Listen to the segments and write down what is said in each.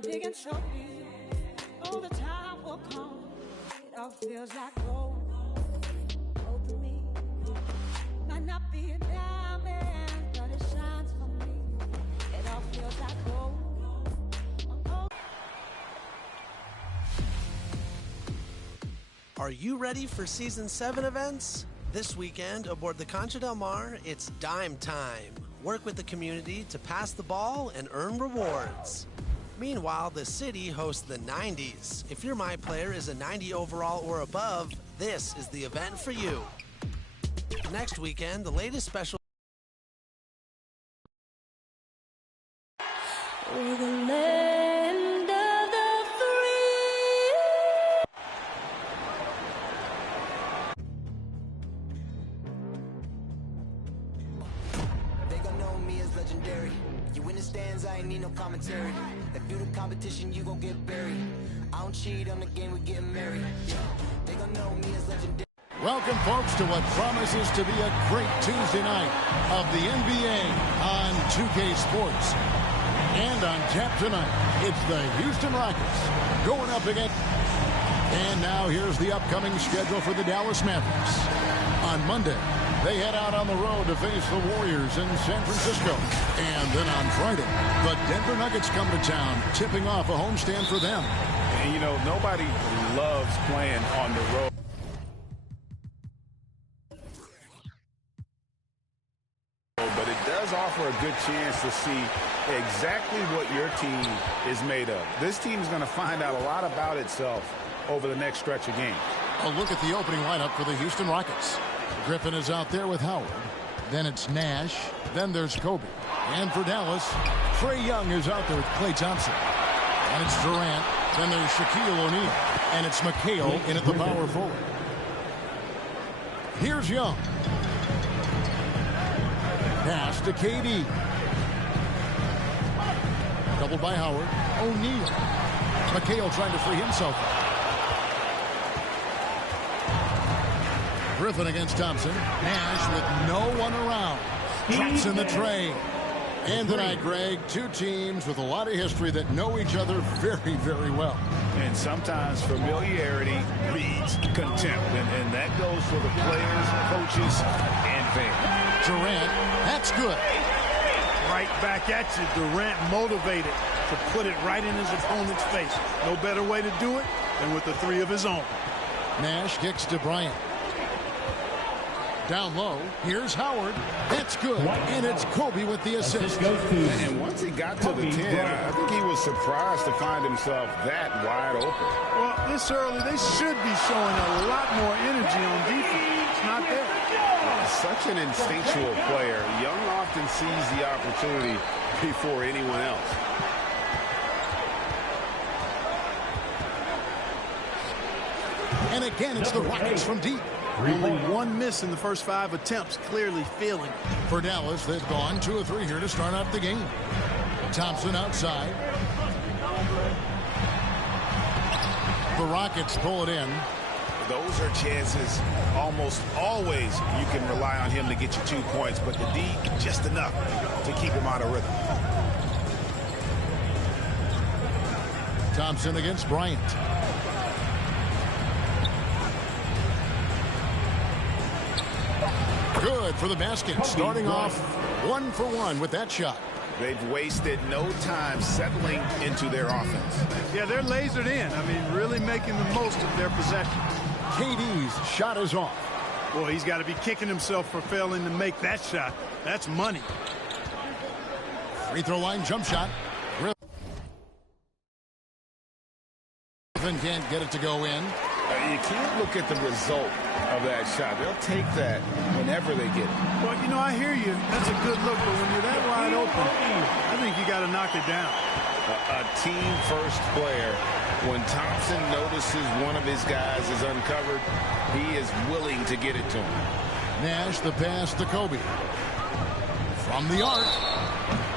Digging so deep, all the time will come. It all feels like gold. Gold to me might not be a diamond, but it shines for me. It all feels like gold. Are you ready for Season 7 events? This weekend, aboard the Concha del Mar, it's dime time. Work with the community to pass the ball and earn rewards. Meanwhile, the city hosts the 90s. If your My Player is a 90 overall or above, this is the event for you. Next weekend, the latest special. Commentary. If you the competition, you gon' get buried. I don't cheat on the game, we getting married. They gon' know me as legendary. Welcome, folks, to what promises to be a great Tuesday night of the NBA on 2K Sports. And on tap tonight, it's the Houston Rockets going up against. And now here's the upcoming schedule for the Dallas Mavericks. On Monday, they head out on the road to face the Warriors in San Francisco. And then on Friday, the Denver Nuggets come to town, tipping off a homestand for them. And, you know, nobody loves playing on the road. But it does offer a good chance to see exactly what your team is made of. This team is going to find out a lot about itself over the next stretch of games. A look at the opening lineup for the Houston Rockets. Griffin is out there with Howard. Then it's Nash. Then there's Kobe. And for Dallas, Trae Young is out there with Klay Thompson. And it's Durant. Then there's Shaquille O'Neal. And it's McHale in at the power forward. Here's Young. Pass to KD. Doubled by Howard. O'Neal. McHale trying to free himself. Griffin against Thompson. Nash with no one around. Drops in the tray. And tonight, Greg, two teams with a lot of history that know each other very, very well. And sometimes familiarity breeds contempt. And that goes for the players, coaches, and fans. Durant, that's good. Right back at you. Durant motivated to put it right in his opponent's face. No better way to do it than with the three of his own. Nash kicks to Bryant. Down low, here's Howard. That's good. And it's Kobe with the assist. And once he got to the 10, I think he was surprised to find himself that wide open. Well, this early, they should be showing a lot more energy on defense. It's not there. Such an instinctual player. Young often sees the opportunity before anyone else. And again, it's the Rockets from deep. Only one miss in the first 5 attempts, clearly failing. For Dallas, they've gone 2 of 3 here to start out the game. Thompson outside. The Rockets pull it in. Those are chances almost always you can rely on him to get you 2 points, but the D, just enough to keep him out of rhythm. Thompson against Bryant. Good for the basket. Starting off 1 for 1 with that shot. They've wasted no time settling into their offense. Yeah, they're lasered in. I mean, really making the most of their possession. KD's shot is off. Boy, he's got to be kicking himself for failing to make that shot. That's money. Free throw line jump shot. Griffin can't get it to go in. You can't look at the result of that shot. They'll take that whenever they get it. Well, you know, I hear you. That's a good look, but when you're that wide open, I think you got to knock it down. A team-first player. When Thompson notices one of his guys is uncovered, he is willing to get it to him. Nash, the pass to Kobe. From the arc.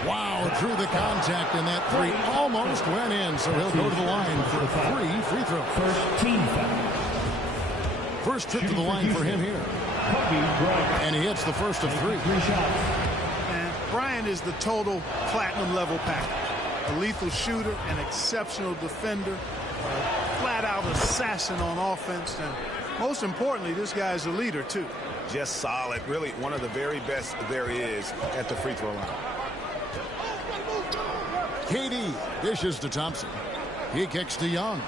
Wow, through the contact, and that 3 almost went in, so he'll go to the line for 3 free throws. First trip to the line for him here. And he hits the first of 3. And Bryant is the total platinum level package. a lethal shooter, an exceptional defender, a flat-out assassin on offense, and most importantly, this guy's a leader, too. Just solid. Really one of the very best there is at the free throw line. KD dishes to Thompson. He kicks to Young.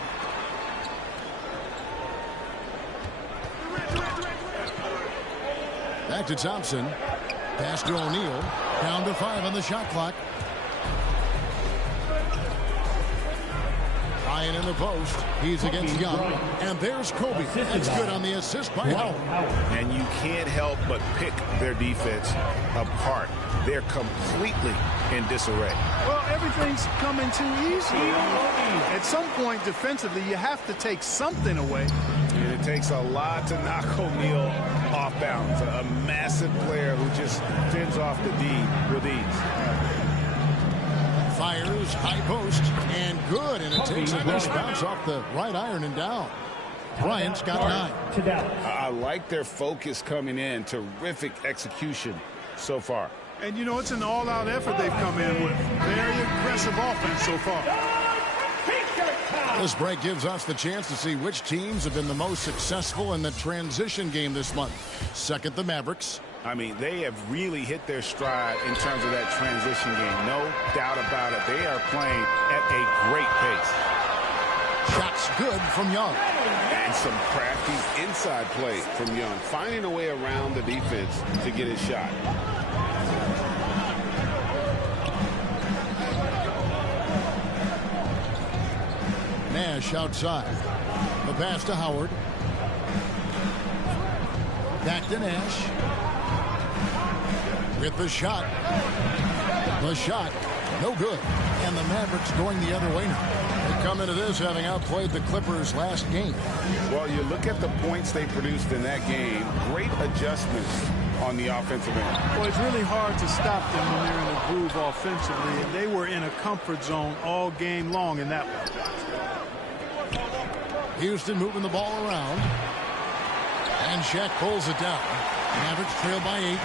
Back to Thompson. Pass to O'Neal. Down to 5 on the shot clock. Ryan in the post. He's against Young. And there's Kobe. That's good on the assist by Howard. And you can't help but pick their defense apart. They're completely in disarray. Well, everything's coming too easy. At some point defensively, you have to take something away. And it takes a lot to knock O'Neal off balance. A massive player who just fends off the D with ease. Fires, high post, and good. And it takes a nice bounce off the right iron and down. Bryant's got 9. I like their focus coming in. Terrific execution so far. And, you know, it's an all-out effort they've come in with. Very aggressive offense so far. This break gives us the chance to see which teams have been the most successful in the transition game this month. Second, the Mavericks. I mean, they have really hit their stride in terms of that transition game. No doubt about it. They are playing at a great pace. Shots good from Young. And some crafty inside play from Young. Finding a way around the defense to get his shot. Nash outside. The pass to Howard. Back to Nash. With the shot. The shot. No good. And the Mavericks going the other way now. They come into this having outplayed the Clippers last game. Well, you look at the points they produced in that game. Great adjustments on the offensive end. Well, it's really hard to stop them when they're in a groove offensively. And they were in a comfort zone all game long in that one. Houston moving the ball around. And Shaq pulls it down. Mavericks trail by 8.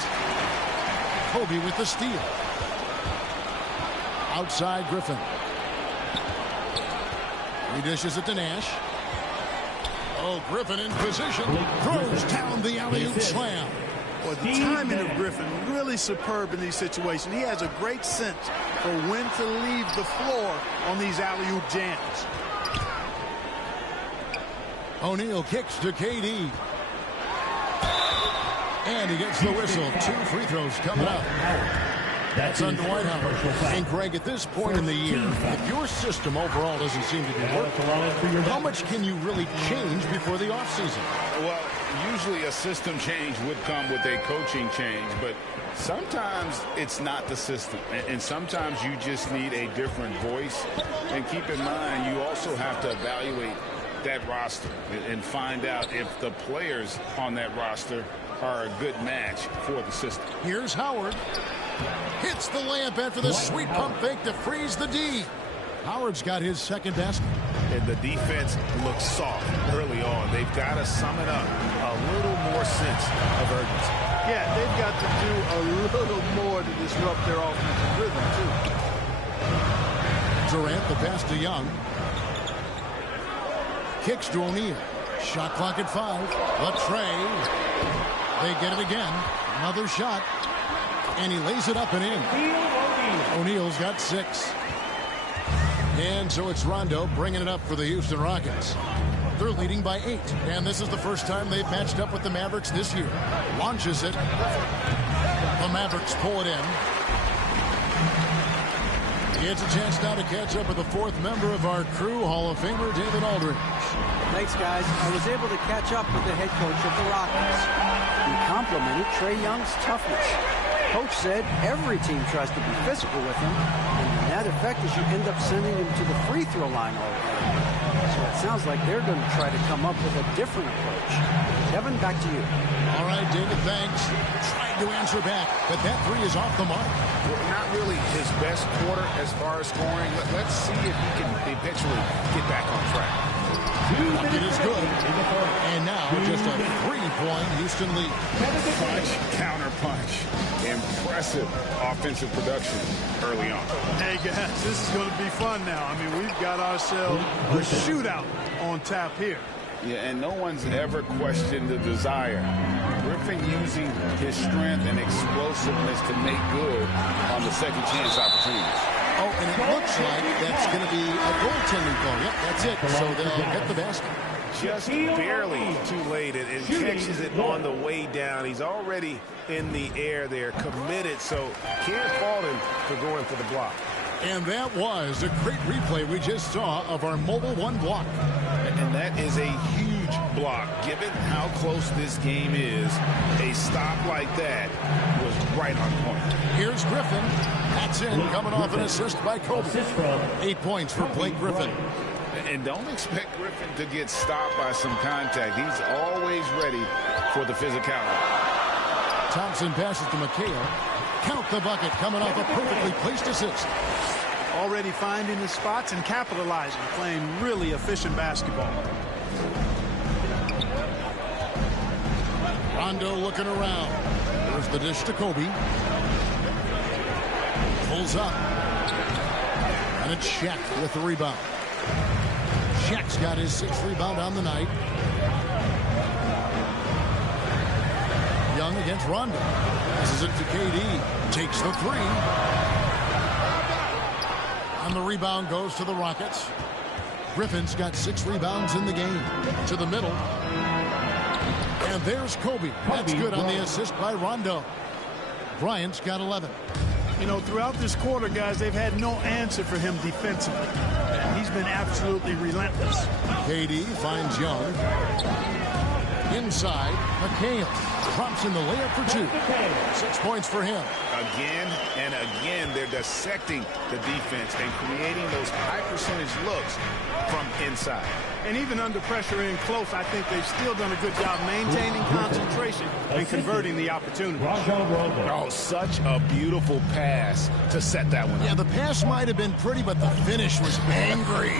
Kobe with the steal. Outside Griffin. He dishes it to Nash. Oh, Griffin in position. Throws down the alley-oop slam. Well, the timing of Griffin really superb in these situations. He has a great sense for when to leave the floor on these alley-oop jams. O'Neal kicks to KD. And he gets the whistle. 2 free throws coming up. That's on Dwight Howard. And Greg, at this point in the year, if your system overall doesn't seem to be working, how much can you really change before the offseason? Well, usually a system change would come with a coaching change, but sometimes it's not the system. And sometimes you just need a different voice. And keep in mind, you also have to evaluate that roster and find out if the players on that roster are a good match for the system. Here's Howard. Hits the layup after the sweet pump fake to freeze the D. Howard's got his second basket. And the defense looks soft early on. They've got to sum it up. A little more sense of urgency. Yeah, they've got to do a little more to disrupt their offensive rhythm, too. Durant, the pass to Young. Kicks to O'Neal. Shot clock at 5. Latrey. They get it again. Another shot. And he lays it up and in. O'Neal's got 6. And so it's Rondo bringing it up for the Houston Rockets. They're leading by 8. And this is the first time they've matched up with the Mavericks this year. Launches it. The Mavericks pull it in. He gets a chance now to catch up with the 4th member of our crew, Hall of Famer David Aldridge. Thanks, guys. I was able to catch up with the head coach of the Rockets. He complimented Trae Young's toughness. Coach said every team tries to be physical with him, and the net effect is you end up sending him to the free throw line all the time. So it sounds like they're going to try to come up with a different approach. Kevin, back to you. All right, David, thanks. Trying to answer back, but that 3 is off the mark. Well, not really his best quarter as far as scoring. Let's see if he can eventually get back on track. Bucket is good. And now just a 3-point Houston lead. Punch, counter punch. Impressive offensive production early on. Hey, guys, this is going to be fun now. I mean, we've got ourselves a shootout on tap here. Yeah, and no one's ever questioned the desire. Griffin using his strength and explosiveness to make good on the second chance opportunities. Oh, and it looks like that's going to be a goaltending call. Yep, that's it. So they'll get the basket. Just barely too late and catches it on the way down. He's already in the air there, committed, so can't fault him for going for the block. And that was a great replay we just saw of our Mobile One block. And that is a huge block. Given how close this game is, a stop like that was right on point. Here's Griffin. That's in, coming off an assist by Kobe. 8 points for Blake Griffin. And don't expect Griffin to get stopped by some contact. He's always ready for the physicality. Thompson passes to McHale. Count the bucket, coming off a perfectly placed assist. Already finding his spots and capitalizing, playing really efficient basketball. Rondo looking around. There's the dish to Kobe. Pulls up. And it's Shaq with the rebound. Shaq's got his 6th rebound on the night. Young against Rondo. This is it to KD. Takes the 3. And the rebound goes to the Rockets. Griffin's got 6 rebounds in the game. To the middle. And there's Kobe. That's good on the assist by Rondo. Bryant's got 11. You know, throughout this quarter, guys, they've had no answer for him defensively. And he's been absolutely relentless. KD finds Young. Inside, McHale prompts in the layup for 2. 6 points for him. Again and again, they're dissecting the defense and creating those high percentage looks from inside. And even under pressure in close, I think they've still done a good job maintaining concentration and converting the opportunity. Oh, such a beautiful pass to set that one up. Yeah, the pass might have been pretty, but the finish was angry.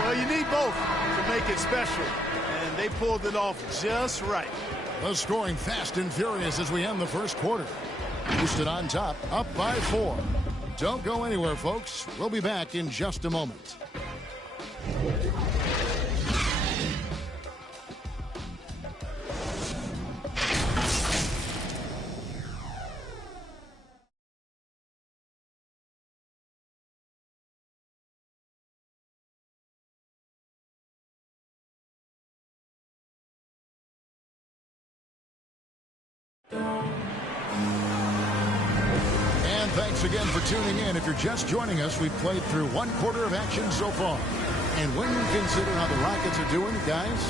Well, you need both to make it special. And they pulled it off just right. The scoring fast and furious as we end the first quarter. Houston on top, up by 4. Don't go anywhere, folks. We'll be back in just a moment. And thanks again for tuning in. If you're just joining us, we've played through 1 quarter of action so far. And when you consider how the Rockets are doing, guys,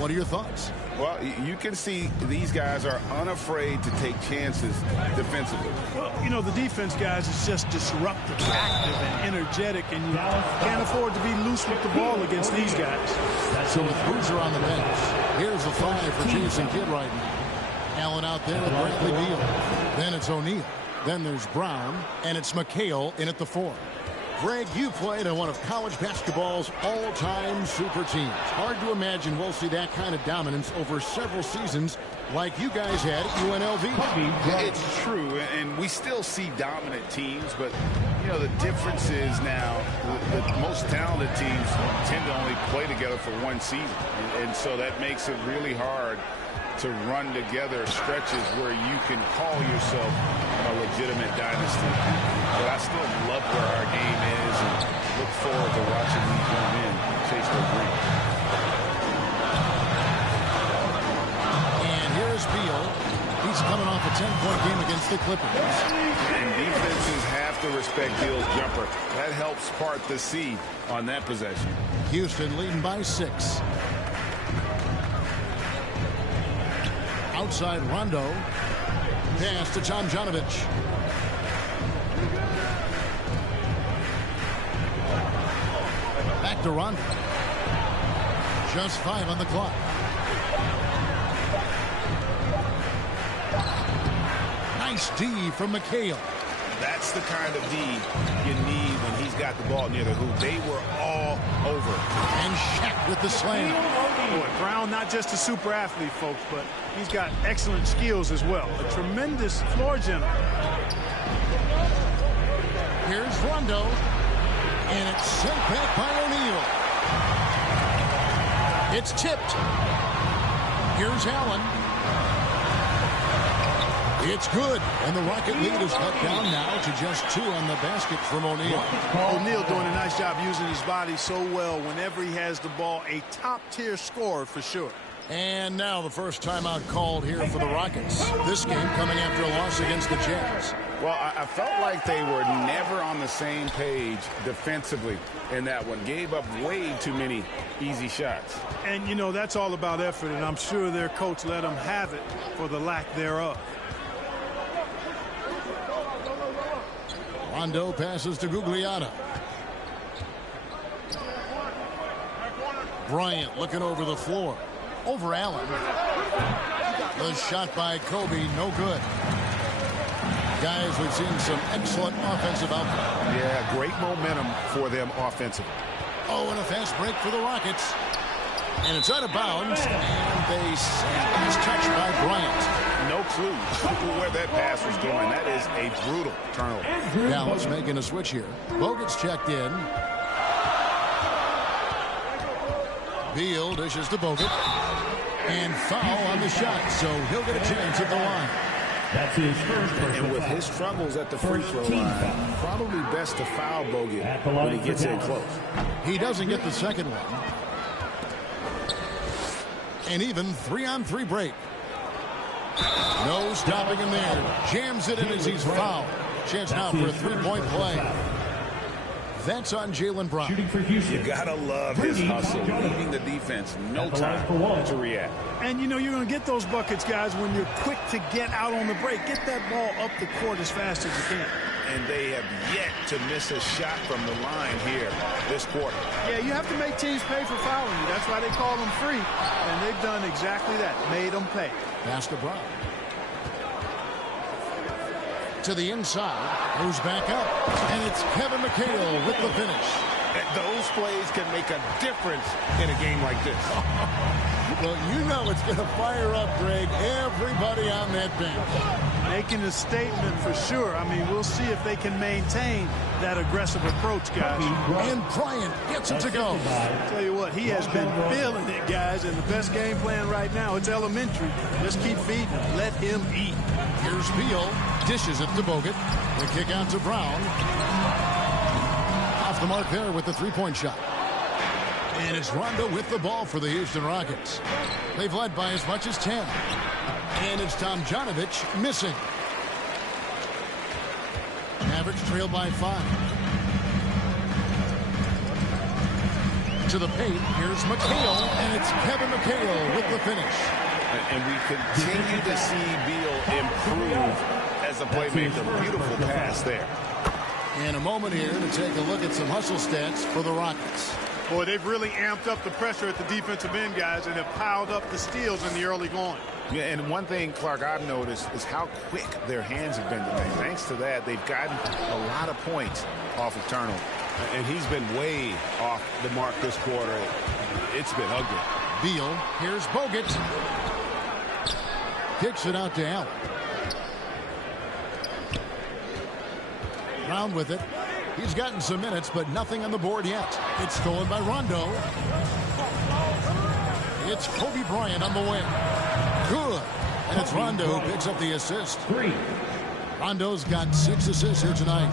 what are your thoughts? Well, you can see these guys are unafraid to take chances defensively. Well, you know, the defense, guys, is just disruptive, active, and energetic, and you can't afford to be loose with the ball against these guys. So with Boozer on the bench, here's the 5 for Jason Kidd right now. Allen out there with Bradley Beal. Then it's O'Neal. Then there's Brown, and it's McHale in at the 4. Greg, you played on one of college basketball's all-time super teams. Hard to imagine we'll see that kind of dominance over several seasons like you guys had at UNLV. It's true, and we still see dominant teams, but, you know, the difference is now the most talented teams tend to only play together for 1 season, and so that makes it really hard to run together stretches where you can call yourself a legitimate dynasty. But I still love where our game is and look forward to watching these young men chase their dreams. And here's Beal. He's coming off a 10-point game against the Clippers. And defenses have to respect Beal's jumper. That helps part the sea on that possession. Houston leading by 6. Outside Rondo. Pass to Tomjanovich. Back to Rondo. Just 5 on the clock. Nice D from McHale. That's the kind of D you need when he's got the ball near the hoop. They were all over. And Shaq with the slam. Boy, Brown, not just a super athlete, folks, but he's got excellent skills as well. A tremendous floor general. Here's Rondo. And it's sent back by O'Neal. It's tipped. Here's Allen. It's good. And the Rocket lead is cut down now to just 2 on the basket from O'Neal. O'Neal doing a nice job using his body so well whenever he has the ball. A top-tier scorer for sure. And now the first timeout called here for the Rockets. This game coming after a loss against the Jazz. Well, I felt like they were never on the same page defensively in that one. Gave up way too many easy shots. And, you know, that's all about effort, and I'm sure their coach let them have it for the lack thereof. Rondo passes to Gugliotta. Bryant looking over the floor. Over Allen. The shot by Kobe, no good. Guys, we've seen some excellent offensive output. Yeah, great momentum for them offensively. Oh, and a fast break for the Rockets. And it's out of bounds. And they say last touch by Bryant. No clue where that pass was going. That is a brutal turnover. Dallas making a switch here. Bogut's checked in. Beal dishes to Bogut. And foul on the shot, so he'll get a chance at the line. That's his first personal And with his struggles at the free throw line, probably best to foul Bogut when he gets in close. He doesn't get the second one. And even 3-on-3 break. No stopping him there. Jams it in as he's fouled. Chance now for a three-point play. That's on Jaylen Brown. You gotta love his hustle, leading the defense. No time to react. And, you know, you're going to get those buckets, guys, when you're quick to get out on the break. Get that ball up the court as fast as you can. And they have yet to miss a shot from the line here this quarter. Yeah, you have to make teams pay for fouling you. That's why they call them free. And they've done exactly that, made them pay. Pass to Brown. To the inside, moves back up, and it's Kevin McHale with the finish. Those plays can make a difference in a game like this. Well, you know it's going to fire up, Greg, everybody on that bench. Making a statement for sure. I mean, we'll see if they can maintain that aggressive approach, guys. And Bryant gets it to go. I'll tell you what, he has been feeling it, guys, and the best game plan right now, it's elementary. Just keep feeding him. Let him eat. Here's Beal. Dishes it to Bogut. The kick out to Brown. Off the mark there with the three-point shot. And it's Rondo with the ball for the Houston Rockets. They've led by as much as 10. And it's Tomjanovich missing. Mavericks trail by 5. To the paint, here's McHale, and it's Kevin McHale with the finish. And we continue to see Beal improve as a playmaker. Beautiful pass there. And a moment here to take a look at some hustle stats for the Rockets. Boy, they've really amped up the pressure at the defensive end, guys, and have piled up the steals in the early going. Yeah, and one thing, Clark, I've noticed is how quick their hands have been today. Thanks to that, they've gotten a lot of points off of turnover. And he's been way off the mark this quarter. It's been ugly. Beal, here's Bogut. Kicks it out to Allen. Brown with it. He's gotten some minutes, but nothing on the board yet. It's stolen by Rondo. It's Kobe Bryant on the wing. Good. And it's Rondo who picks up the assist. Rondo's got 6 assists here tonight.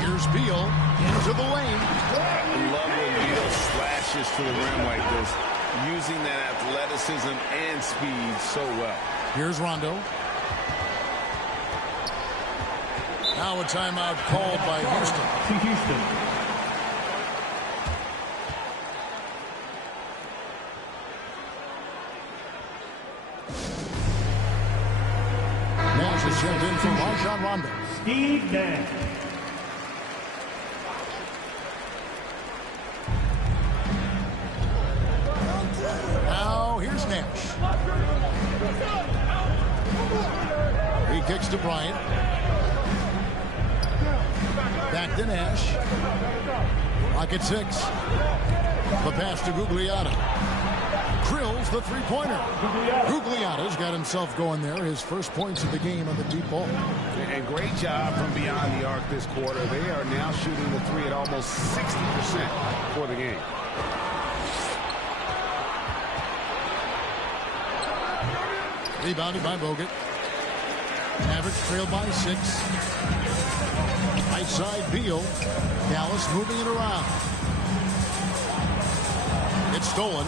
Here's Beal into the lane. I love when Beal slashes to the rim like this, using that athleticism and speed so well. Here's Rondo. Now a timeout called by Houston. Nash is checked in for Rajon Rondo. Steve Nash. Now here's Nash. He kicks Pass to Bryant. Back to Nash. Rocket 6. The pass to Gugliotta. Drills the three-pointer. Gugliotta's got himself going there. His first points of the game on the deep ball. And great job from beyond the arc this quarter. They are now shooting the three at almost 60% for the game. Rebounded by Bogut. Mavericks trailed by 6. Right side Beal. Dallas moving it around. It's stolen.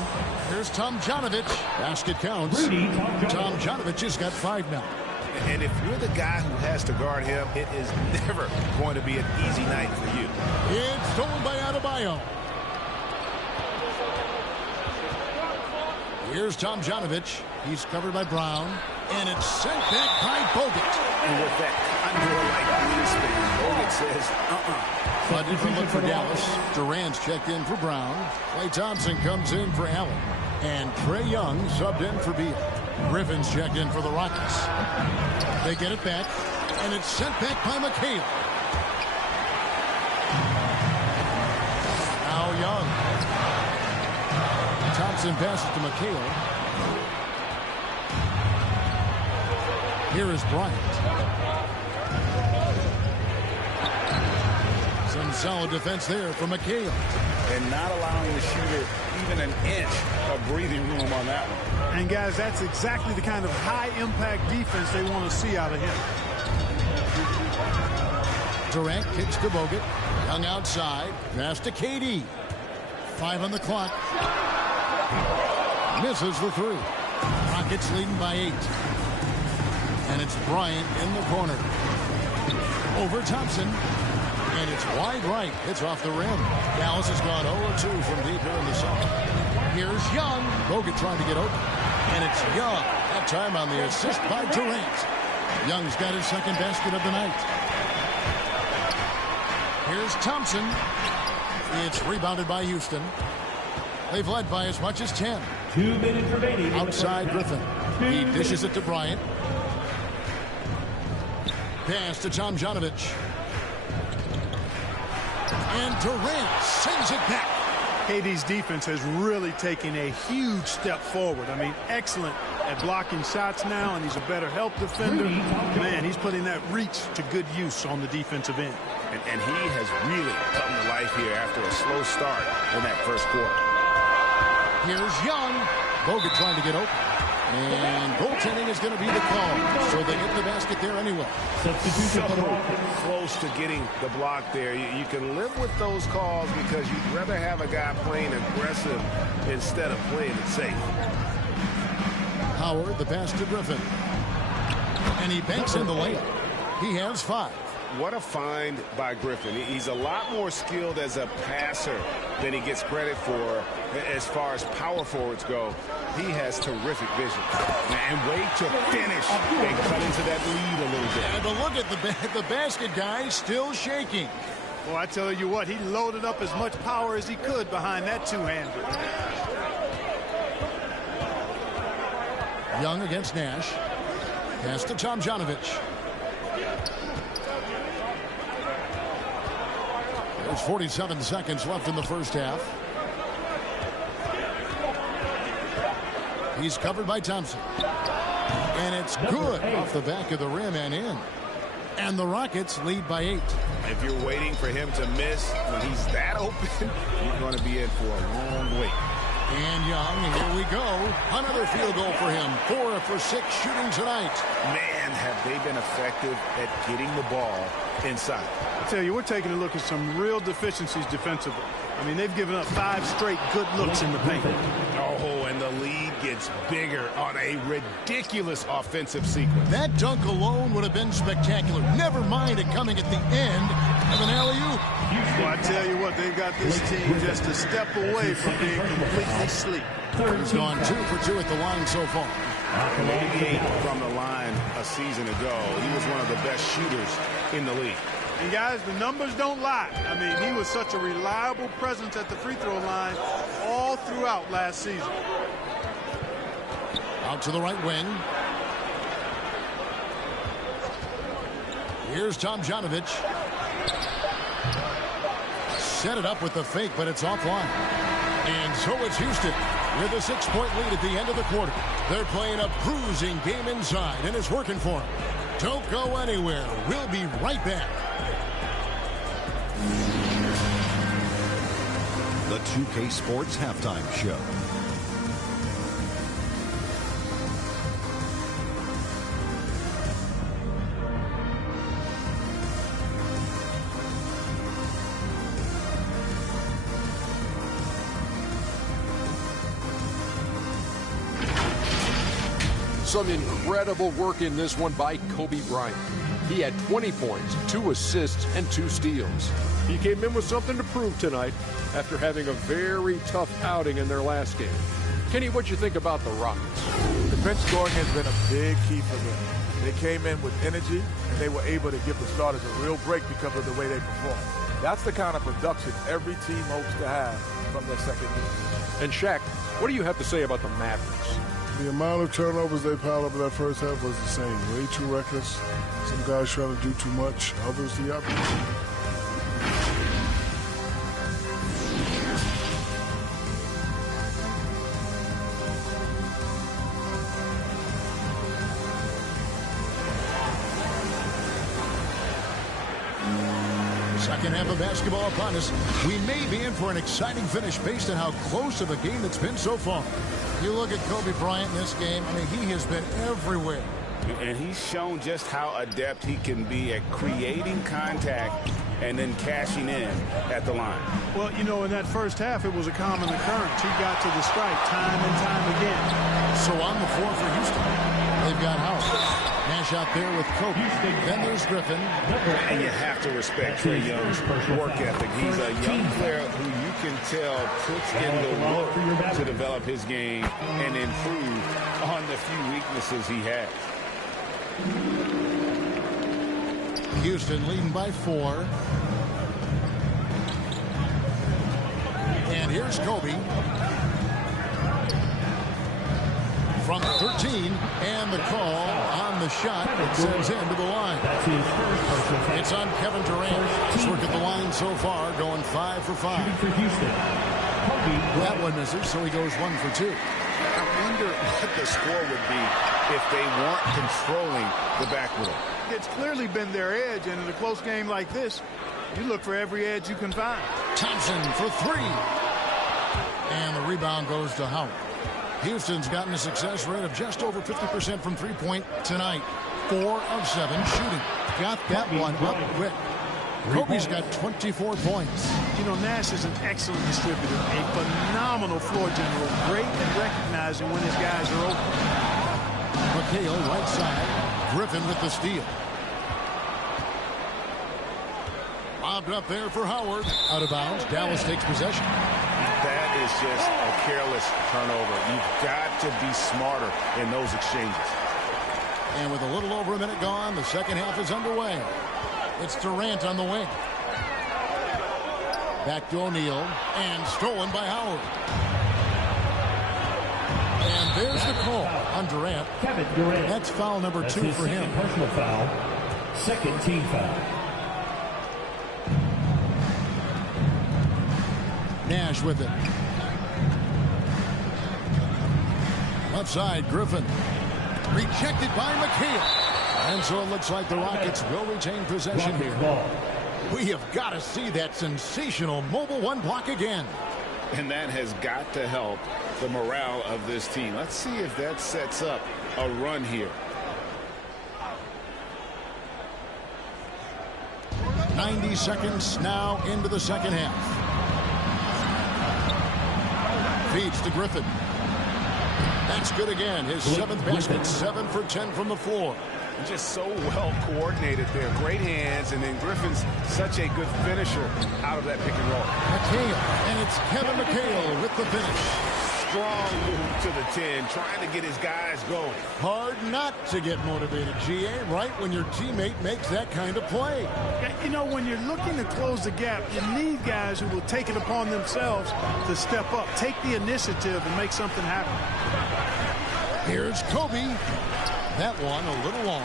Here's Tomjanovich. Basket counts. Tomjanovich has got 5 now. And if you're the guy who has to guard him, it is never going to be an easy night for you. It's stolen by Adebayo. Here's Tomjanovich. He's covered by Brown. And it's sent back by Bogut. And with that condor-like wingspan, Bogut says, But different look for Dallas. Durant's checked in for Brown. Klay Thompson comes in for Allen. And Trae Young subbed in for Beal. Griffin's checked in for the Rockets. They get it back. And it's sent back by McHale. Now Young. Thompson passes to McHale. Here is Bryant. Some solid defense there for McHale. And not allowing the shooter even an inch of breathing room on that one. And guys, that's exactly the kind of high-impact defense they want to see out of him. Durant kicks to Bogut. Young outside. Pass to KD. 5 on the clock. Misses the 3. Rockets leading by 8. And it's Bryant in the corner. Over Thompson. And it's wide right. It's off the rim. Dallas has gone 0-2 from deep here in the second. Here's Young. Bogut trying to get open. And it's Young. That time on the assist by Durant. Young's got his second basket of the night. Here's Thompson. It's rebounded by Houston. They've led by as much as 10. 2 minutes remaining. Outside Griffin. He dishes it to Bryant. Pass to Tomjanovich. And Durant sends it back. KD's defense has really taken a huge step forward. I mean, excellent at blocking shots now, and he's a better help defender. Man, he's putting that reach to good use on the defensive end. and he has really come to life here after a slow start in that first quarter. Here's Young. Bogut trying to get open. And goaltending is going to be the call. So they get the basket there anyway. So close to getting the block there. You can live with those calls because you'd rather have a guy playing aggressive instead of playing it safe. Howard, the pass to Griffin. And he banks in the layup. He has 5. What a find by Griffin. He's a lot more skilled as a passer than he gets credit for as far as power forwards go. He has terrific vision. And way to finish and cut into that lead a little bit. And but look at the basket guy still shaking. Well, I tell you what, he loaded up as much power as he could behind that two-hander. Young against Nash. Pass to Tomjanovich. There's 47 seconds left in the first half. He's covered by Thompson. And it's good off the back of the rim and in. And the Rockets lead by 8. If you're waiting for him to miss when he's that open, you're going to be in for a long wait. And Young, here we go. Another field goal for him. 4 for 6 shooting tonight. Man, have they been effective at getting the ball inside. I tell you, we're taking a look at some real deficiencies defensively. I mean, they've given up 5 straight good looks in the paint. Oh, and the lead gets bigger on a ridiculous offensive sequence. That dunk alone would have been spectacular. Never mind it coming at the end of an alley-oop. Well, I tell you what, they've got this team just a step away from being completely asleep. He's gone 2 for 2 at the line so far. 88 from the line a season ago. He was one of the best shooters in the league. And guys, the numbers don't lie. I mean, he was such a reliable presence at the free throw line all throughout last season. Out to the right wing. Here's Tomjanovich. Set it up with the fake, but it's offline. And so it's Houston with a 6-point lead at the end of the quarter. They're playing a bruising game inside, and it's working for them. Don't go anywhere. We'll be right back. The 2K Sports Halftime Show. Some incredible work in this one by Kobe Bryant. He had 20 points, 2 assists, and 2 steals. He came in with something to prove tonight after having a very tough outing in their last game. Kenny, what you think about the Rockets? The bench scoring has been a big key for them. They came in with energy, and they were able to give the starters a real break because of the way they performed. That's the kind of production every team hopes to have from their second unit. And Shaq, what do you have to say about the Mavericks? The amount of turnovers they piled up in that first half was insane. Way too reckless. Some guys trying to do too much. Others the opposite. Second half of basketball upon us. We may be in for an exciting finish based on how close of a game it's been so far. You look at Kobe Bryant in this game, I mean, he has been everywhere. And he's shown just how adept he can be at creating contact and then cashing in at the line. Well, you know, in that first half, it was a common occurrence. He got to the strike time and time again. So on the floor for Houston, they've got Howard. Nash out there with Kobe. Then there's Griffin. And you have to respect Trae Young's work ethic. He's a young player who you can tell puts in the work to develop his game and improve on the few weaknesses he has. Houston leading by 4. And here's Kobe. From 13, and the call on the shot that sends him to the line. It's on Kevin Durant. He's worked at the line so far, going 5 for 5. That one misses, so he goes 1 for 2. I wonder what the score would be if they weren't controlling the backboard. It's clearly been their edge, and in a close game like this, you look for every edge you can find. Thompson for 3. And the rebound goes to Howard. Houston's gotten a success rate of just over 50% from three-point tonight. 4 of 7 shooting. Got that one up quick. Kobe's got 24 points. You know, Nash is an excellent distributor, a phenomenal floor general, great at recognizing when his guys are open. McHale right side. Griffin with the steal. Lobbed up there for Howard. Out of bounds. Dallas takes possession. That is just a careless turnover. You've got to be smarter in those exchanges. And with a little over a minute gone, the second half is underway. It's Durant on the wing. Back to O'Neal. And stolen by Howard. And there's the call on Durant. Kevin Durant. That's foul number 2 for him. Personal foul. Second team foul. Nash with it. Left side, Griffin. Rejected by McHale. And so it looks like the Rockets will retain possession here. We have got to see that sensational mobile 1 block again. And that has got to help the morale of this team. Let's see if that sets up a run here. 90 seconds now into the second half. Feeds to Griffin. That's good again. His 7th basket, 7 for 10 from the floor. Just so well coordinated there. Great hands, and then Griffin's such a good finisher out of that pick and roll. McHale, and it's Kevin McHale with the finish. Strong move to the 10, trying to get his guys going. Hard not to get motivated, GA, right when your teammate makes that kind of play. You know, when you're looking to close the gap, you need guys who will take it upon themselves to step up, take the initiative, and make something happen. Here's Kobe. that one a little long.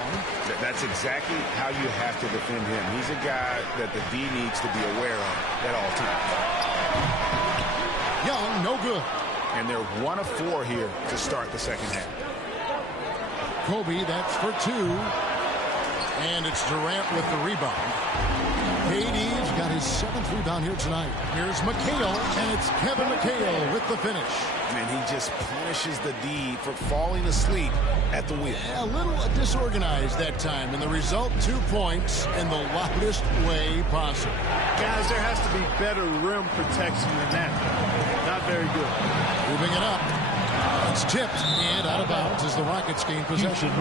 That's exactly how you have to defend him. He's a guy that the D needs to be aware of at all times. Young, no good. And they're 1 of 4 here to start the second half. Kobe, that's for 2. And it's Durant with the rebound. KD's got his 7th rebound here tonight. Here's McHale, and it's Kevin McHale with the finish. And he just punishes the D for falling asleep at the wheel. A little disorganized that time, and the result 2 points in the loudest way possible. Guys, there has to be better rim protection than that. Not very good. Moving it up. It's tipped and out of bounds as the Rockets gain possession.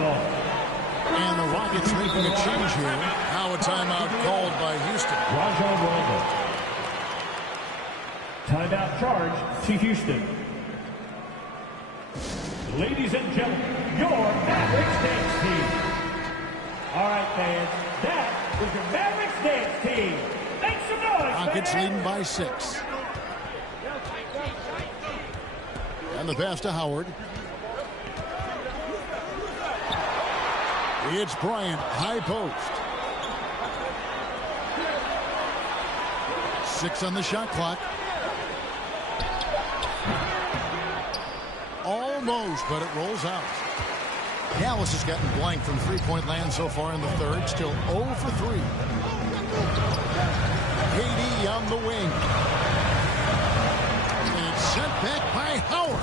And the Rockets making a change here. Now a timeout called by Houston. Rajon Rondo. Timeout charge to Houston. Ladies and gentlemen, your Mavericks dance team. All right, fans, that was your Mavericks dance team. Make some noise, Rockets fans. leading by 6. And the pass to Howard. It's Bryant, high post. 6 on the shot clock. Almost, but it rolls out. Dallas has gotten blank from three-point land so far in the third. Still 0 for 3. KD on the wing. And it's sent back by Howard.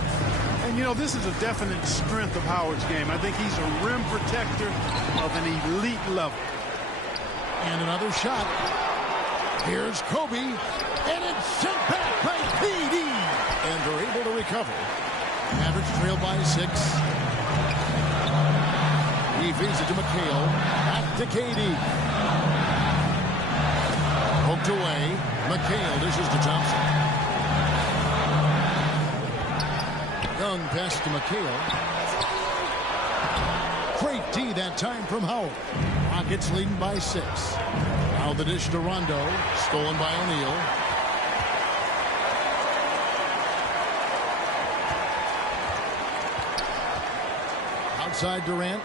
And, you know, this is a definite strength of Howard's game. I think he's a rim protector of an elite level. And another shot. Here's Kobe. And it's sent back by KD. And they're able to recover. Mavericks trail by 6. He feeds it to McHale. Back to KD. Poked away. McHale dishes to Thompson. Young pass to McHale. Great D that time from Howard. Rockets leading by 6. Now the dish to Rondo. Stolen by O'Neal. Outside Durant.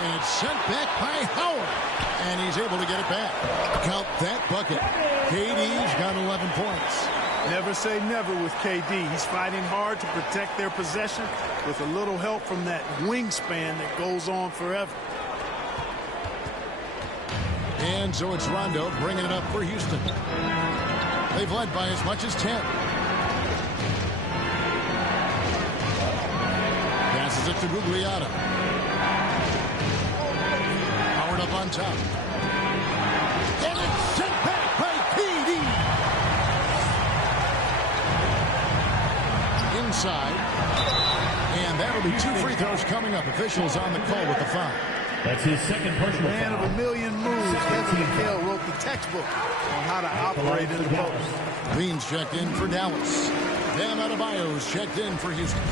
And it's sent back by Howard. And he's able to get it back. Count that bucket. KD's got 11 points. Never say never with KD. He's fighting hard to protect their possession with a little help from that wingspan that goes on forever. And so it's Rondo bringing it up for Houston. They've led by as much as 10. Passes it to Gugliotta. Howard up on top. And it's sent back by KD. Inside. And that'll be 2 free throws coming up. Officials on the call with the foul. That's his second personal Man foul. of a million moves. Kevin McHale wrote the textbook on how to operate in the post. Green's checked in for Dallas. Bam Adebayo's checked in for Houston.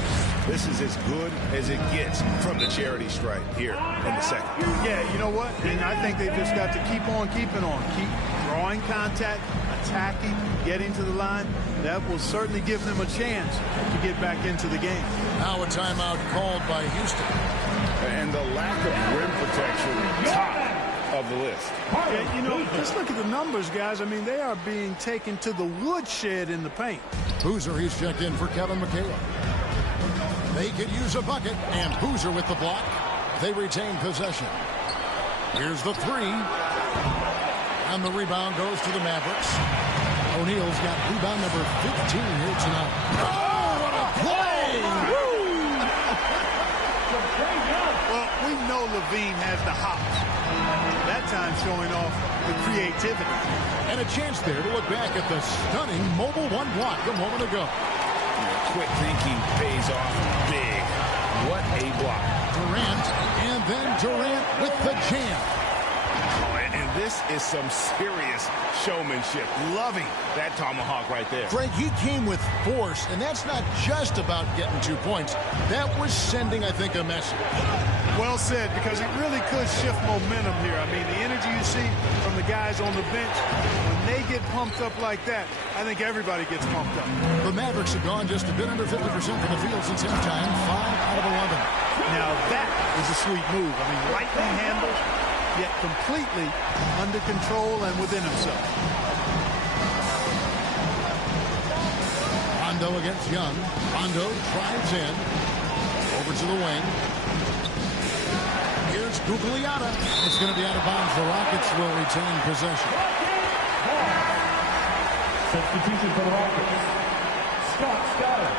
This is as good as it gets from the charity stripe here in the second. Yeah, you know what? And I think they've just got to keep on keeping on. Keep drawing contact, attacking, getting to the line. That will certainly give them a chance to get back into the game. Now a timeout called by Houston. And the lack of rim protection, top of the list. Yeah, you know, just look at the numbers, guys. I mean, they are being taken to the woodshed in the paint. Boozer, he's checked in for Kevin McHale. They could use a bucket, and Boozer with the block. They retain possession. Here's the 3. And the rebound goes to the Mavericks. O'Neal's got rebound number 15 here tonight. Oh, what a play! Well, we know LaVine has the hops. That time showing off the creativity. And a chance there to look back at the stunning mobile 1 block a moment ago. Quick thinking pays off big. What a block. Durant, and then Durant with the jam. Oh, and this is some serious showmanship. Loving that tomahawk right there. Greg, he came with force, and that's not just about getting 2 points. That was sending, I think, a message. Well said, because it really could shift momentum here. I mean, the energy you see from the guys on the bench, when they get pumped up like that, I think everybody gets pumped up. The Mavericks have gone just a bit under 50% from the field since halftime, 5 out of 11. Now that is a sweet move. I mean, lightly handled, yet completely under control and within himself. Rondo against Young. Rondo drives in. Over to the wing. Here's Gugliotta. It's going to be out of bounds. The Rockets will retain possession. Substitution for the Rockets. Scott Stoddard.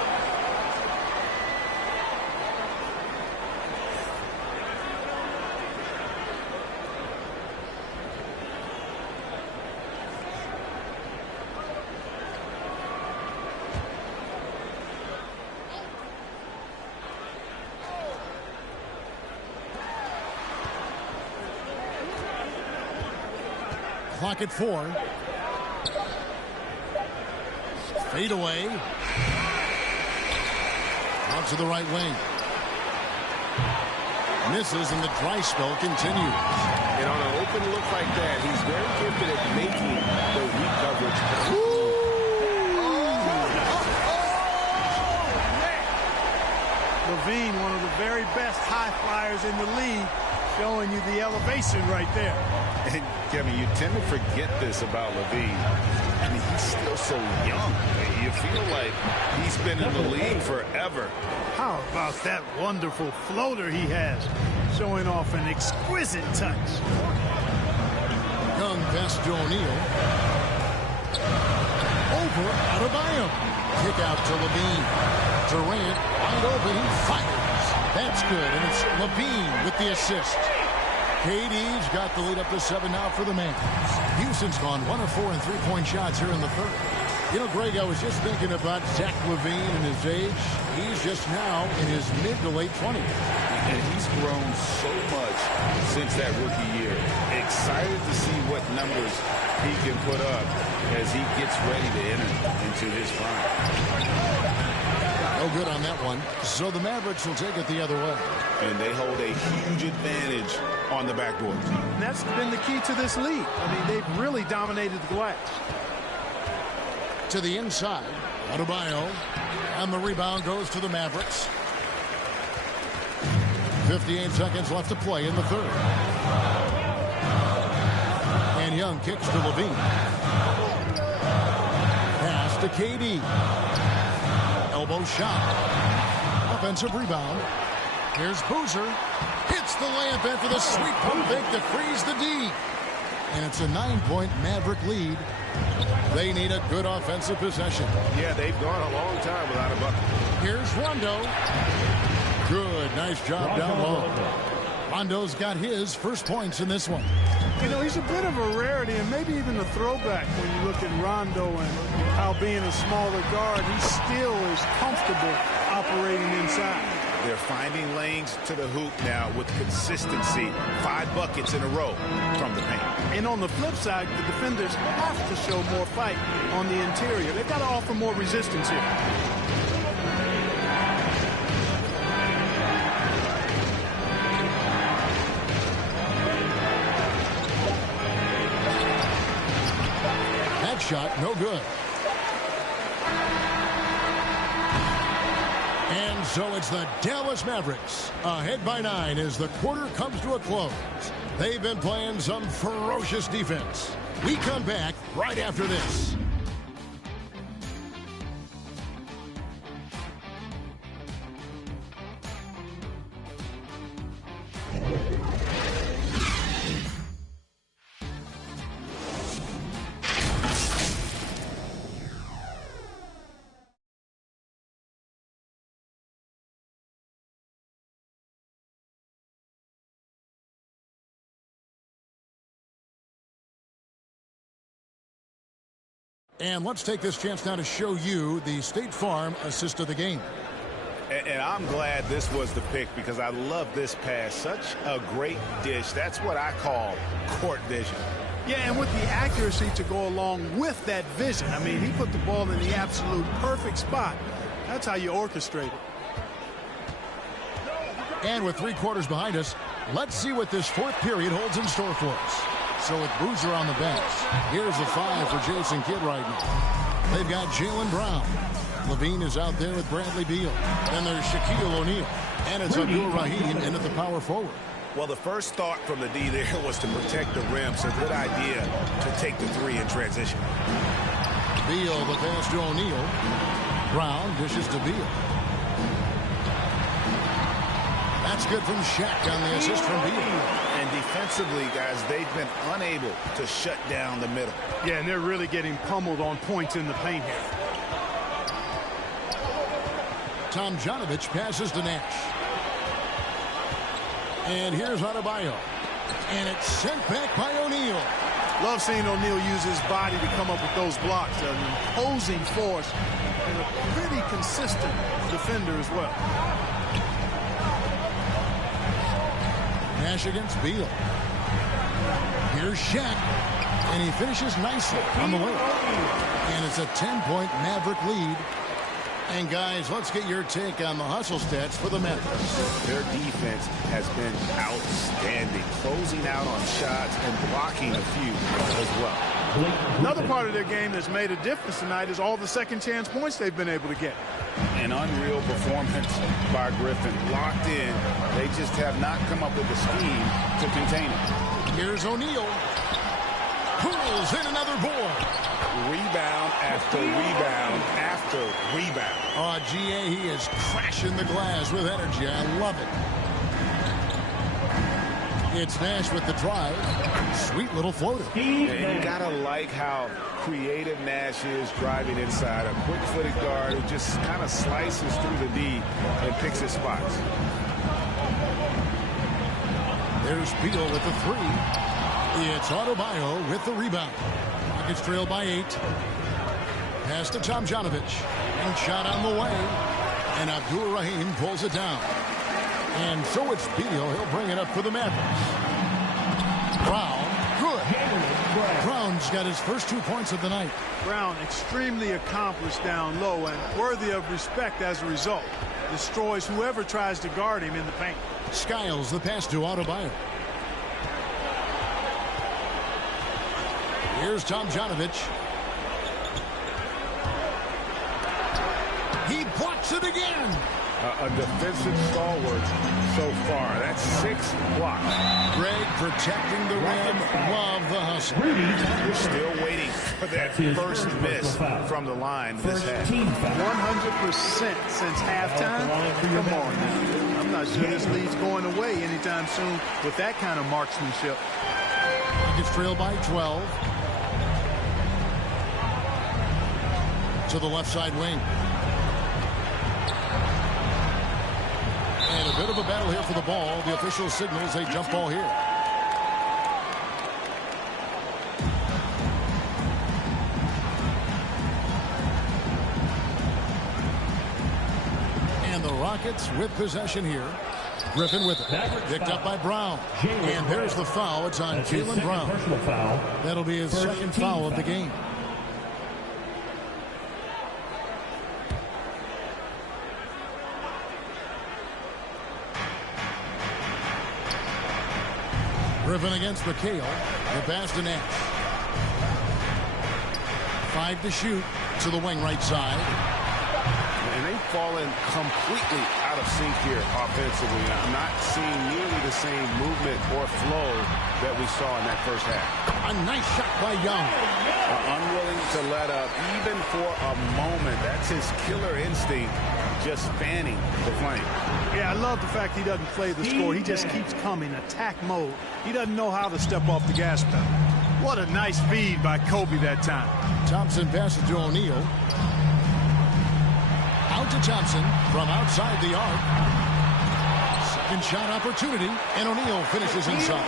Clock at 4. Fade away. Out to the right wing. Misses, and the dry spell continues. And on an open look like that, he's very gifted at making the weak coverage. LaVine, one of the very best high flyers in the league, showing you the elevation right there. And Kevin, you tend to forget this about LaVine. I mean, he's still so young. You feel like he's been in the league forever. How about that wonderful floater he has, showing off an exquisite touch. Young pass to O'Neal. Over Adebayo. Kick out to LaVine. Durant wide open. He fires. That's good, and it's LaVine with the assist. KD's got the lead up to 7 now for the Mavs. Houston's gone 1 of 4 in three-point shots here in the third. You know, Greg, I was just thinking about Zach LaVine and his age. He's just now in his mid to late 20s. And he's grown so much since that rookie year. Excited to see what numbers he can put up as he gets ready to enter into his prime. No good on that one. So the Mavericks will take it the other way. And they hold a huge advantage on the backboard. And that's been the key to this league. I mean, they've really dominated the glass. To the inside, Adebayo, and the rebound goes to the Mavericks. 58 seconds left to play in the third. And Young kicks to LaVine. Pass to KD. Elbow shot. Offensive rebound. Here's Boozer. Hits the layup in for the sweet pump fake to freeze the D. And it's a 9-point Maverick lead. They need a good offensive possession. Yeah, they've gone a long time without a bucket. Here's Rondo. Good, nice job down low. Rondo's got his first points in this one. You know, he's a bit of a rarity and maybe even a throwback when you look at Rondo and how being a smaller guard, he still is comfortable operating inside. They're finding lanes to the hoop now with consistency. 5 buckets in a row from the paint. And on the flip side, the defenders have to show more fight on the interior. They've got to offer more resistance here. That shot, no good. And so it's the Dallas Mavericks ahead by 9 as the quarter comes to a close. They've been playing some ferocious defense. We come back right after this. And let's take this chance now to show you the State Farm assist of the game. And I'm glad this was the pick because I love this pass. Such a great dish. That's what I call court vision. Yeah, and with the accuracy to go along with that vision. I mean, he put the ball in the absolute perfect spot. That's how you orchestrate it. And with 3 quarters behind us, let's see what this 4th period holds in store for us. So with Boozer on the bench, here's the 5 for Jason Kidd right now. They've got Jaylen Brown. Levine is out there with Bradley Beal. Then there's Shaquille O'Neal. And it's Abdul Rahim in at the power forward. Well, the first thought from the D there was to protect the rim, so good idea to take the 3 in transition. Beal, the pass to O'Neal. Brown dishes to Beal. That's good from Shaq on the assist from Beal. And defensively, guys, they've been unable to shut down the middle. Yeah, and they're really getting pummeled on points in the paint here. Tomjanovich passes to Nash. And here's Adebayo. And it's sent back by O'Neal. Love seeing O'Neal use his body to come up with those blocks. An imposing force and a pretty consistent defender as well. Nash against Beal. Here's Shaq. And he finishes nicely on the way. And it's a 10-point Maverick lead. And guys, let's get your take on the hustle stats for the Mavericks. Their defense has been outstanding, closing out on shots and blocking a few as well. Another part of their game that's made a difference tonight is all the second chance points they've been able to get. An unreal performance by Griffin. Locked in. They just have not come up with the scheme to contain it. Here's O'Neal. Pulls in another board. Rebound after rebound after rebound. Oh, GA, he is crashing the glass with energy. I love it. It's Nash with the drive. Sweet little floater. And you gotta like how creative Nash is driving inside. A quick-footed guard who just kind of slices through the D and picks his spots. There's Beal with the 3. It's Adebayo with the rebound. Rockets trail by 8. Pass to Tomjanovich. And shot on the way. And Abdul Rahim pulls it down. And so it's Beal. He'll bring it up for the Mavericks. Brown. Good. Brown's got his first 2 points of the night. Brown extremely accomplished down low and worthy of respect as a result. Destroys whoever tries to guard him in the paint. Skiles the pass to Adebayo. Here's Tomjanovich. He blocks it again. A defensive stalwart so far. That's 6 blocks. Greg protecting the rim. Love the hustle. We're still waiting for that first miss from the line this half. 100% since halftime. Come on now. I'm not sure this lead's going away anytime soon with that kind of marksmanship. Rockets trail by 12. To the left side wing. And a bit of a battle here for the ball. The official signals a jump ball here. And the Rockets with possession here. Griffin with it. Picked up by Brown. And there's the foul. It's on Jaylen Brown. That'll be his second foul of the game. Griffin against McHale. The pass to Nash. 5 to shoot to the wing right side. And they've fallen completely out of sync here offensively. I'm not seeing nearly the same movement or flow that we saw in that first half. A nice shot by Young. Unwilling to let up even for a moment. That's his killer instinct, just fanning the flame. Yeah, I love the fact he doesn't play the score. He just keeps coming, attack mode. He doesn't know how to step off the gas pedal. What a nice feed by Kobe that time. Thompson passes to O'Neal. Out to Thompson from outside the arc. Second shot opportunity, and O'Neal finishes inside.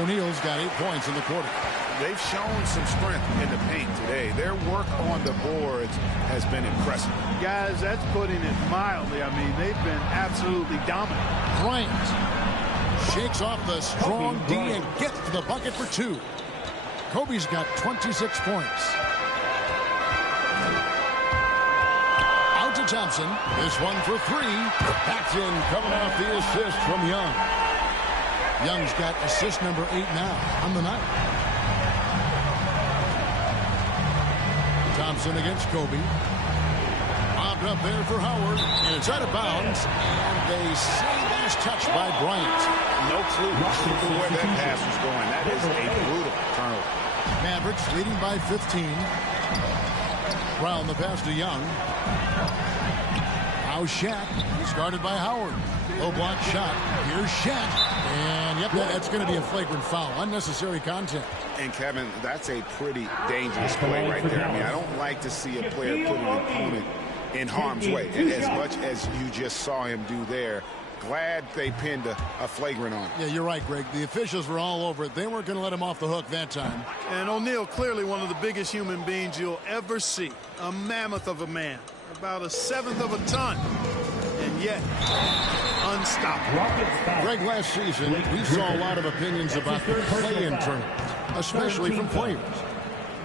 O'Neal's got 8 points in the quarter. They've shown some strength in the paint today. Their work on the boards has been impressive. Guys, that's putting it mildly. I mean, they've been absolutely dominant. Bryant shakes off the strong D and gets to the bucket for 2. Kobe's got 26 points. Out to Thompson. This one for three. That's in, coming off the assist from Young. Young's got assist number 8 now on the night. Thompson against Kobe. Bobbed up there for Howard, and it's out of bounds. And they say last touch by Bryant. No clue where that pass was going. That is a brutal turnover. Mavericks leading by 15. Brown the pass to Young. Now Shaq. He's guarded by Howard. Low block shot. Here's Shaq. And, yep, that's going to be a flagrant foul. Unnecessary contact. And, Kevin, that's a pretty dangerous play right there. I mean, I don't like to see a player put an opponent in harm's way. And as much as you just saw him do there, glad they pinned a flagrant on him. Yeah, you're right, Greg. The officials were all over it. They weren't going to let him off the hook that time. And O'Neal, clearly one of the biggest human beings you'll ever see. A mammoth of a man. About 1/7 of a ton. And yet, unstoppable. Greg, last season, we saw a lot of opinions about the play-in tournament, especially from players.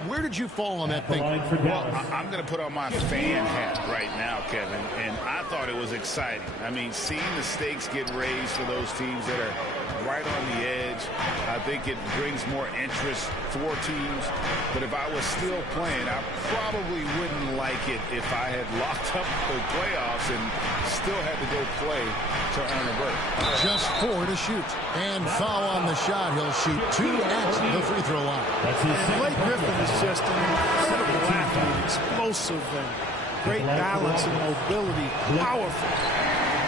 Where did you fall on that thing? Well, I'm going to put on my fan hat right now, Kevin, and I thought it was exciting. I mean, seeing the stakes get raised for those teams that are right on the edge, I think it brings more interest for teams. But if I was still playing, I probably wouldn't like it if I had locked up the playoffs and still had to go play to earn a berth. Just 4 to shoot. And foul on the shot. He'll shoot 2 at the free throw line. And Blake Griffin is just an incredible athlete, explosive and great balance and mobility, powerful.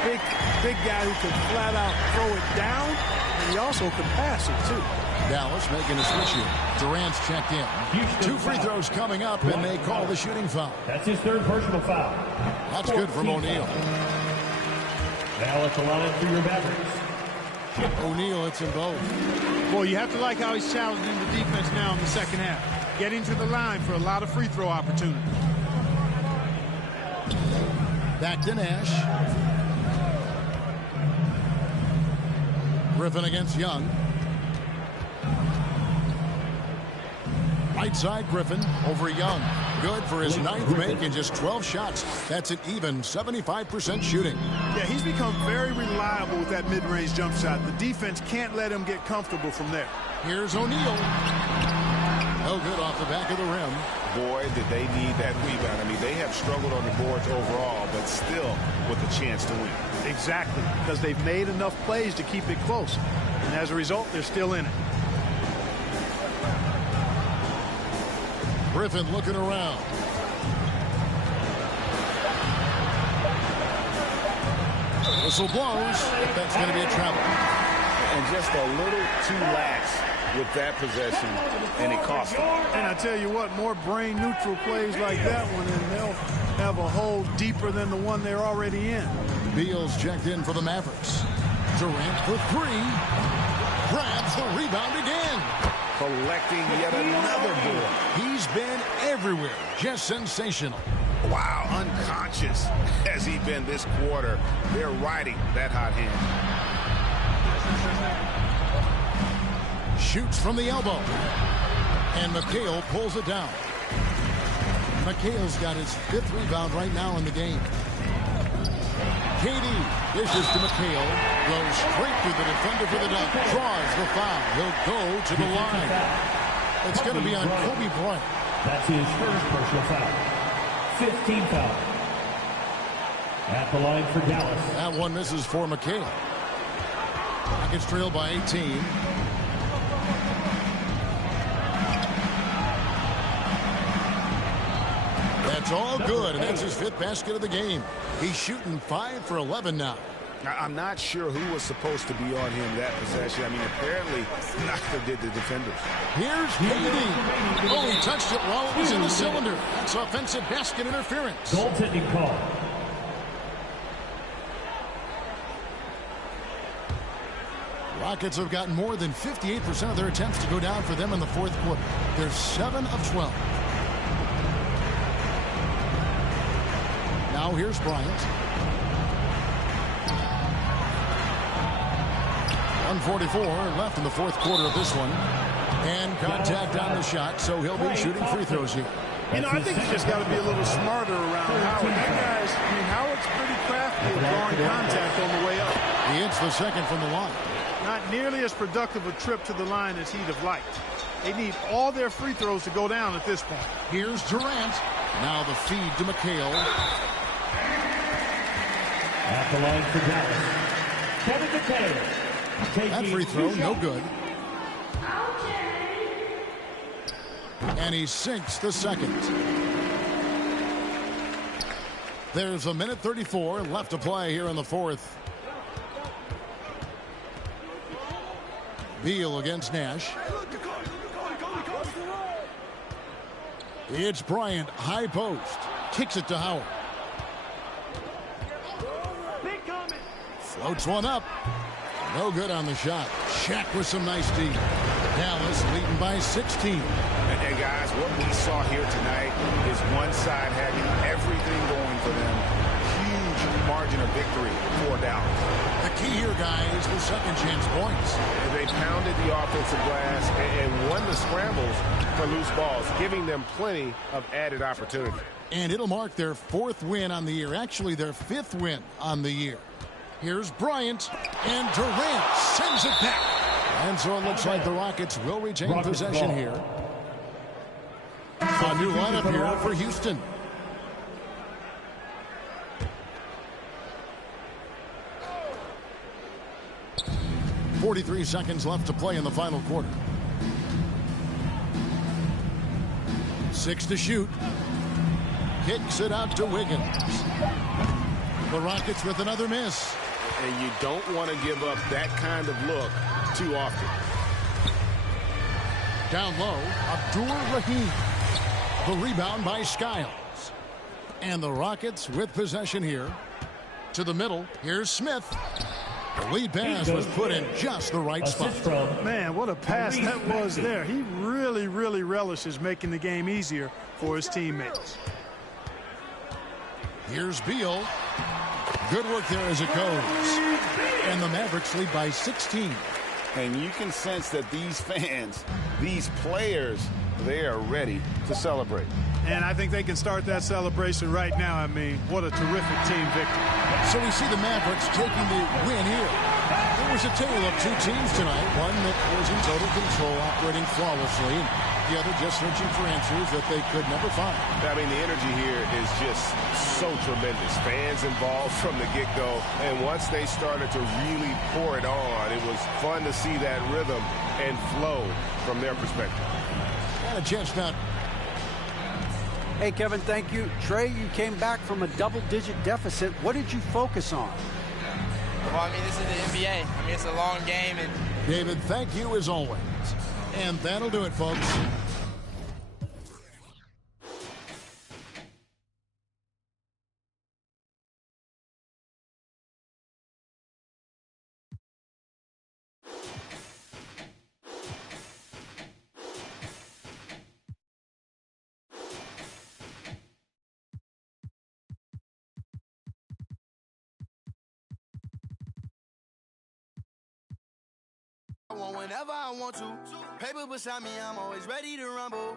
Big guy who can flat out throw it down, and he also can pass it too. Dallas making a switch here. Durant's checked in. 2 free throws coming up, and they call the shooting foul. That's his 3rd personal foul. That's good from O'Neal. Now at the line for your Mavericks. O'Neal hits them both. Boy, you have to like how he's challenging the defense now in the second half. Getting to the line for a lot of free throw opportunities. Back to Nash. Griffin against Young. Right side Griffin over Young. Good for his 9th make in just 12 shots. That's an even 75% shooting. Yeah, he's become very reliable with that mid-range jump shot. The defense can't let him get comfortable from there. Here's O'Neal. No good off the back of the rim. Boy, did they need that rebound. I mean, they have struggled on the boards overall, but still with a chance to win. Exactly, because they've made enough plays to keep it close. And as a result, they're still in it. Griffin looking around. Whistle blows. That's going to be a travel. And just a little too lax with that possession, and it cost them. And I tell you what, more brain-neutral plays like that one, and they'll have a hole deeper than the one they're already in. Beals checked in for the Mavericks. Durant for 3. Grabs the rebound again. Collecting yet another board. He's been everywhere. Just sensational. Wow, unconscious has he been this quarter. They're riding that hot hand. Shoots from the elbow. And McHale pulls it down. McHale's got his 5th rebound right now in the game. KD dishes to McHale. Goes straight through the defender for the dunk. Draws the foul. He'll go to the line. It's going to be on Kobe Bryant. That's his 1st personal foul. 15 foul. At the line for Dallas. That one misses for McHale. Rockets trail by 18. That's all good, and that's his 5th basket of the game. He's shooting 5 for 11 now. I'm not sure who was supposed to be on him that possession. I mean, apparently neither did the defenders. Here's KD. Oh, he touched it while it was in the cylinder. That's offensive basket interference. Goaltending call. Rockets have gotten more than 58% of their attempts to go down for them in the 4th quarter. They're 7 of 12. Now here's Bryant. 1:44 left in the 4th quarter of this one. And contact on the shot, so he'll be shooting free throws here. You know, I think you just got to be a little smarter around Howard. That guy's, I mean, Howard's pretty crafty at drawing contact on the way up. He hits the second from the line. Not nearly as productive a trip to the line as he'd have liked. They need all their free throws to go down at this point. Here's Durant. Now the feed to McHale. At the line for Dallas, Kevin McHale. That free throw, no good. And he sinks the second. There's a minute 34 left to play here in the fourth. Beal against Nash. It's Bryant, high post. Kicks it to Howard. Floats one up. No good on the shot. Shaq with some nice D. Dallas leading by 16. And guys, what we saw here tonight is one side having everything going for them. Huge margin of victory for Dallas. The key here, guys, was second chance points. And they pounded the offensive glass and won the scrambles for loose balls, giving them plenty of added opportunity. And it'll mark their fourth win on the year. Actually, their fifth win on the year. Here's Bryant, and Durant sends it back. And so it looks like the Rockets will retain possession here. A new lineup here for Houston. .43 seconds left to play in the final quarter. 6 to shoot. Kicks it out to Wiggins. The Rockets with another miss. And you don't want to give up that kind of look too often. Down low, Abdur Rahim. The rebound by Skiles. And the Rockets with possession here. To the middle, here's Smith. The lead pass was put in just the right spot. Man, what a pass that was there. He really, really relishes making the game easier for his teammates. Here's Beal. Good work there as it goes. And the Mavericks lead by 16. And you can sense that these fans, these players, they are ready to celebrate. And I think they can start that celebration right now. I mean, what a terrific team victory. So we see the Mavericks taking the win here. There was a tale of two teams tonight. One that was in total control, operating flawlessly. And the other just searching for answers that they could never find. I mean, the energy here is just so tremendous. Fans involved from the get-go. And once they started to really pour it on, it was fun to see that rhythm and flow from their perspective. And a chance now. Hey, Kevin, thank you. Trey, you came back from a double-digit deficit. What did you focus on? Well, I mean, this is the NBA. I mean, it's a long game. And David, thank you as always. And that'll do it, folks. Whenever I want to. Paper beside me, I'm always ready to rumble.